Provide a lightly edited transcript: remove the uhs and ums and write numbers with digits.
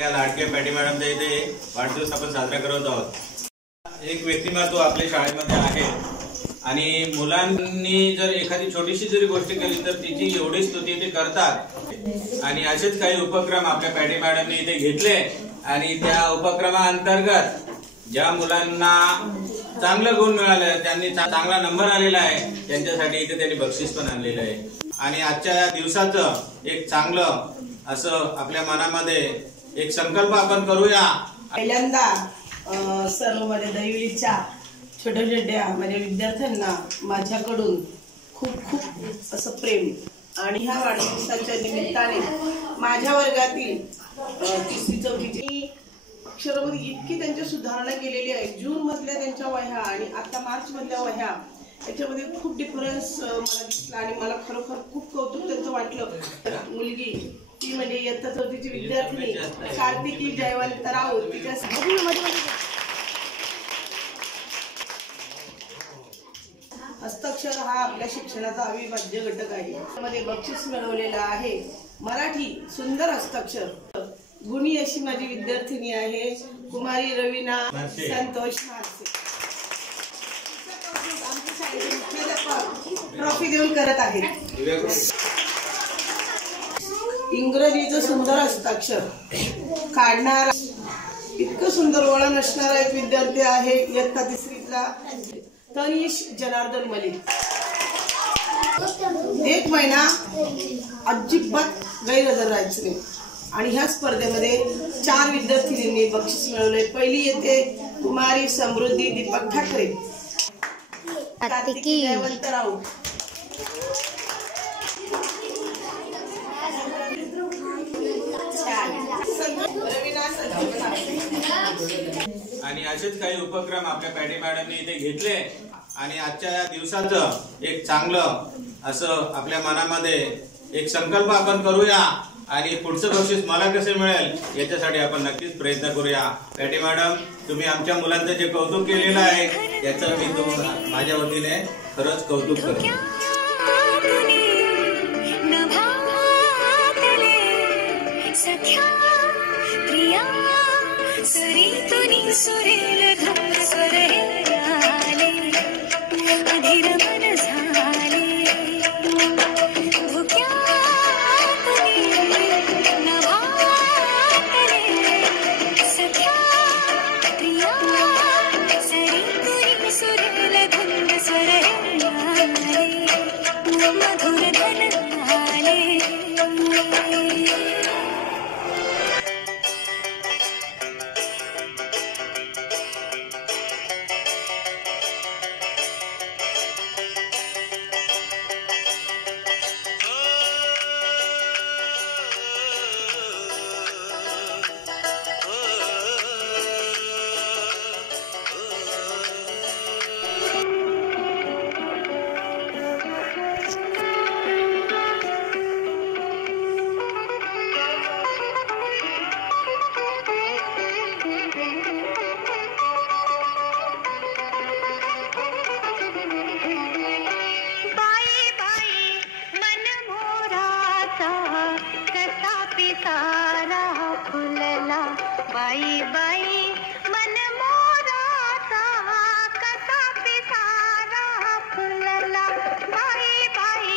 आपल्या लाडक्या पॅटी मॅडमच्या इथे वाढदिवस आपण साजरा करत आहोत। एक व्यक्तिमत्व आपल्या शाळेमध्ये आहे आणि मुलांनी जर एखादी छोटीशी जरी गोष्ट केली तर तिची एवढी स्तुती ते करतात आणि असेच काही उपक्रम आपल्या पॅटी मॅडमने इथे घेतले आणि त्या उपक्रमाअंतर्गत ज्या मुलांना चांगले गुण मिळाले, त्यांनी चांगला नंबर आलेला आहे, त्यांच्यासाठी इथे त्यांनी बक्षीस पण आणलेलं आहे। आणि आजच्या या दिवसाचं एक चांगलं असं आपल्या मनामध्ये एक संकल्प आपण करूया। पहिल्यांदा सर्व माझ्या दैवीच्या छोट्या छोट्या माझ्या विद्यार्थ्यांना माझ्याकडून खूप खूप असं प्रेम आणि ह्या वाढदिवसाच्या निमित्ताने माझ्या वर्गातील 3री 4थीची अक्षरामध्ये इतकी त्यांची सुधारणा केलेली आहे। जून मधल्या त्यांच्या वह्या आणि आता मार्च मधल्या वह्या याच्यामध्ये खूप डिफरन्स मला दिसला आणि मला खरोखर खूप कौतुक त्यांचं वाटलं। मुलगी ती म्हणजे इयत्ता 4थीची विद्यार्थिनी कार्तिकी जयवंत राऊत तिच्या हस्ताक्षर हा आपल्या शिक्षणाचा अविभाज्य घटक आहे। त्यामध्ये बक्षीस मिळवलेला आहे मराठी सुंदर हस्ताक्षर। गुणी अशी माझी विद्यार्थिनी आहे कुमारी रवीना संतोष मारसे। आमच्या शाळेचे मुख्याध्यापक ट्रॉफी देऊन करत आहेत। इंग्रजीचं सुंदर हस्ताक्षर काढणारा इतकं सुंदर वळण असणारा एक विद्यार्थी आहे इयत्ता 3रीतला तनिष जनार्दन मलिक। 1 महिना अजिबात गैरहजर राहायचं नाही आणि ह्या स्पर्धेमध्ये 4 विद्यार्थिनींनी बक्षीस मिळवले। पहिली येते कुमारी समृद्धी दीपक ठाकरे, कार्तिकी जयवंत राऊत, आणि असेच काही उपक्रम आपल्या पॅटी मॅडमने इथे घेतले आणि आजच्या या दिवसाचं एक चांगलं असं आपल्या मनामध्ये एक संकल्प आपण करूया आणि पुढचं बक्षीस मला कसे मिळेल याच्यासाठी आपण नक्कीच प्रयत्न करूया। पॅटी मॅडम, तुम्ही आमच्या मुलांचं जे कौतुक केलेलं आहे याचं मी माझ्या वतीने खरंच कौतुक करतो। बाई बाई मन मोराचा कसा पिसारा फुलला बाई बाई।